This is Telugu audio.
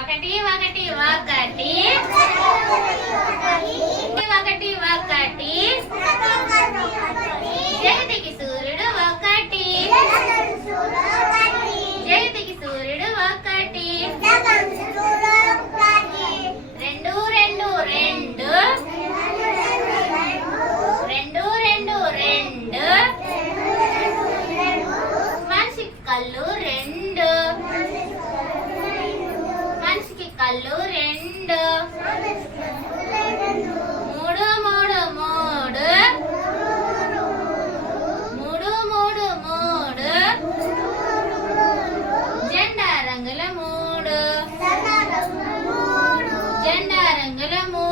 ఒకటి ఒకటి ఒకటి. ఒకటి ఒకటి జగతికి సూర్యుడు ఒకటి. జగతికి సూర్యుడు ఒకటి. రెండు రెండు రెండు. రెండు రెండు రెండు. మనిషికి కళ్ళు రెండు. మనిషికి కళ్ళు రెండు మూడు మూడు మూడు మూడు మూడు మూడు జెండా రంగుల మూడు జెండా రంగుల మూడు